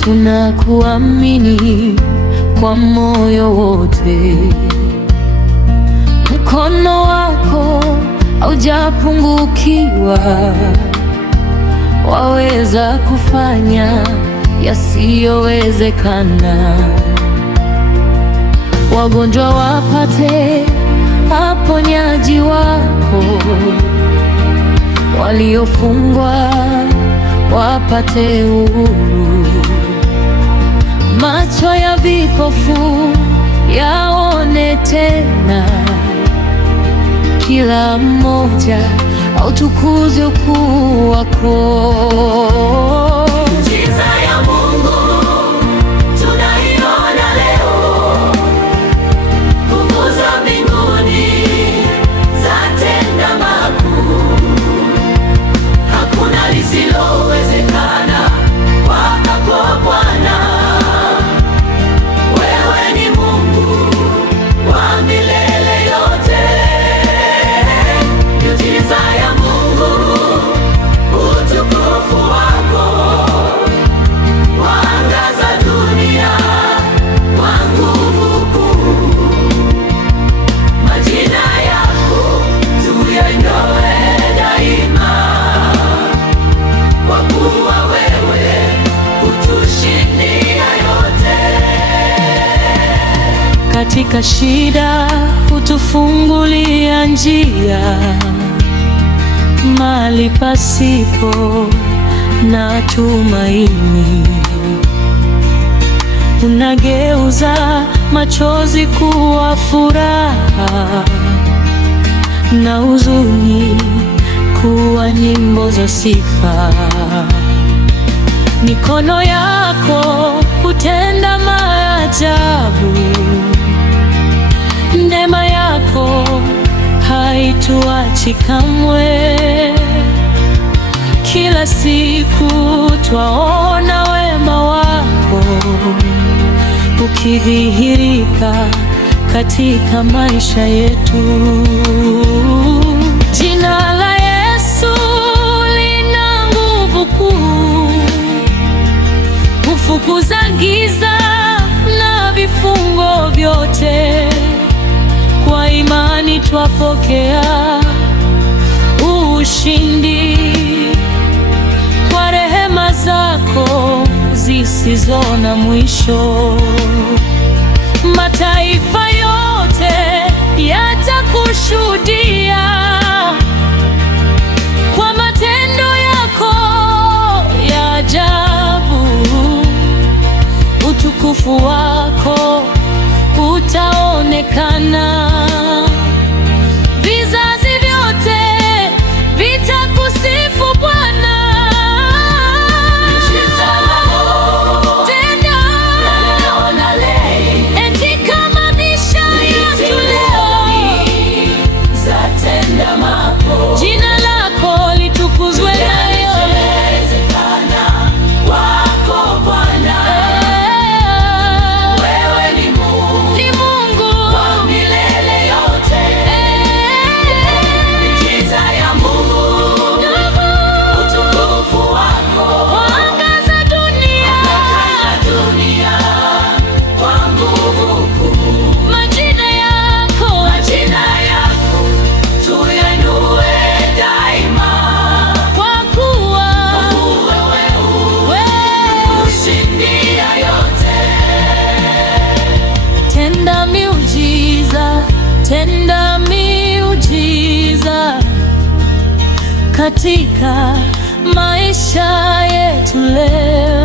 tunakuamini kwa moyo wote. Mkono wako haujapungukiwa, waweza kufanya yasiyowezekana. Wagonjwa wapate uponyaji wako, waliofungwa wapate uhuru. Macho ya vipofu yaone tena, kila mmoja autukuze ukuu wako. Miujiza ya Mungu tunaiona leo, nguvu za mbinguni zatenda makuu. Hakuna lisilowezekana kwako Bwana, wewe ni Mungu wa milele yote. Miujiza ya Mungu, utukufu wako waangaza dunia kwa nguvu kuu. Majina yako tuyainue daima, kwa kuwa wewe hutushindia yote. Katika shida hutufungulia njia, mahali pasipo na tumaini. Unageuza machozi kuwa furaha, na huzuni kuwa nyimbo za sifa. Mikono yako hutenda maajabu, neema yako haituachi kamwe. Kila siku twaona wema wako ukidhihirika katika maisha yetu. Jina la Yesu lina nguvu kuu, hufukuza giza na vifungo vyote. Kwa imani twapokea ushindi, kwa rehema zako zisizo na mwisho. Mataifa yote yatakushuhudia kwa matendo yako ya ajabu. Utukufu wako utaonekana, vizazi vyote vitakusifu Bwana. Jina lako litukuzwe nayo. Wako Bwana, wewe ni Mungu wa milele yote. Miujiza ya Mungu, utukufu wako waangaza dunia kwa nguvu kuu. Majina yako tuyainue daima, kwa kuwa wewe hushindia yote. Tenda miujiza katika maisha yetu leo.